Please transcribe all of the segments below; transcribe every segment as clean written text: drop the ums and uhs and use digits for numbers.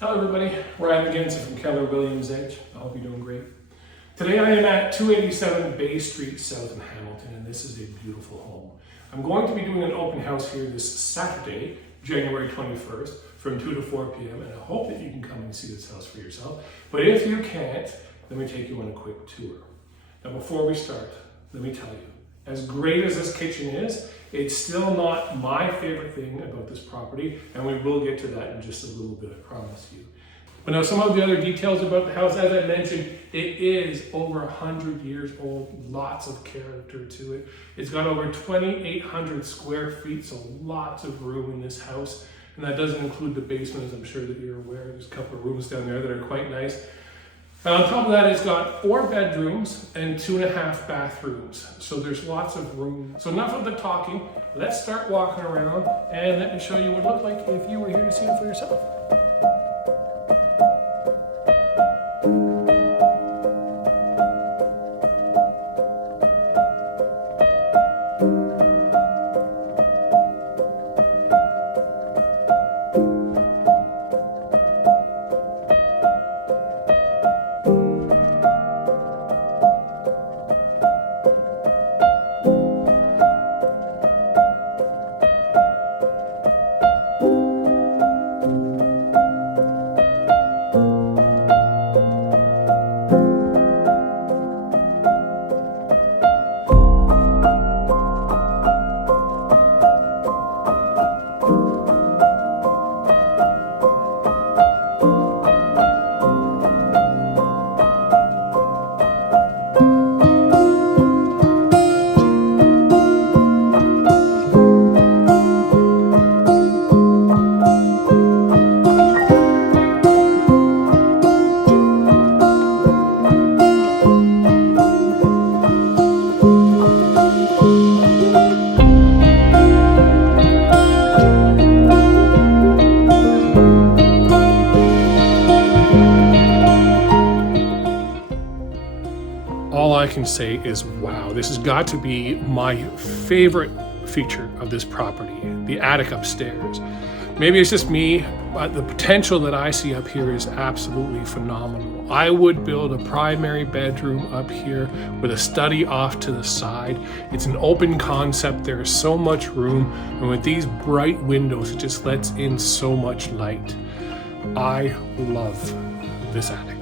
Hello everybody, Ryan again from Keller Williams Edge. I hope you're doing great. Today I am at 287 Bay Street South in Hamilton, and this is a beautiful home. I'm going to be doing an open house here this Saturday, January 21st, from 2 to 4 p.m. and I hope that you can come and see this house for yourself. But if you can't, let me take you on a quick tour. Now before we start, let me tell you, as great as this kitchen is, it's still not my favorite thing about this property, and we will get to that in just a little bit, I promise you. But now some of the other details about the house, as I mentioned, it is over 100 years old, lots of character to it. It's got over 2,800 square feet, so lots of room in this house. And that doesn't include the basement, as I'm sure that you're aware. There's a couple of rooms down there that are quite nice. And on top of that, it's got 4 bedrooms and 2.5 bathrooms. So there's lots of room. So enough of the talking. Let's start walking around and let me show you what it would look like if you were here to see it for yourself. All I can say is, wow, this has got to be my favorite feature of this property, the attic upstairs. Maybe it's just me, but the potential that I see up here is absolutely phenomenal. I would build a primary bedroom up here with a study off to the side. It's an open concept, there is so much room, and with these bright windows, it just lets in so much light. I love this attic.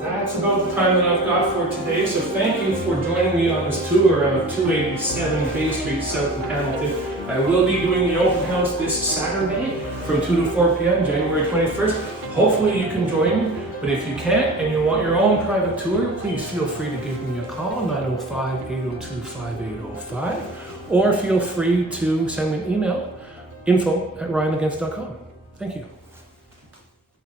That's about the time that I've got for today, so thank you for joining me on this tour of 287 Bay Street South in Hamilton. I will be doing the open house this Saturday from 2 to 4 p.m. January 21st. Hopefully you can join me, but if you can't and you want your own private tour, please feel free to give me a call, 905-802-5805, or feel free to send me an email, info@ryanagainst.com. Thank you.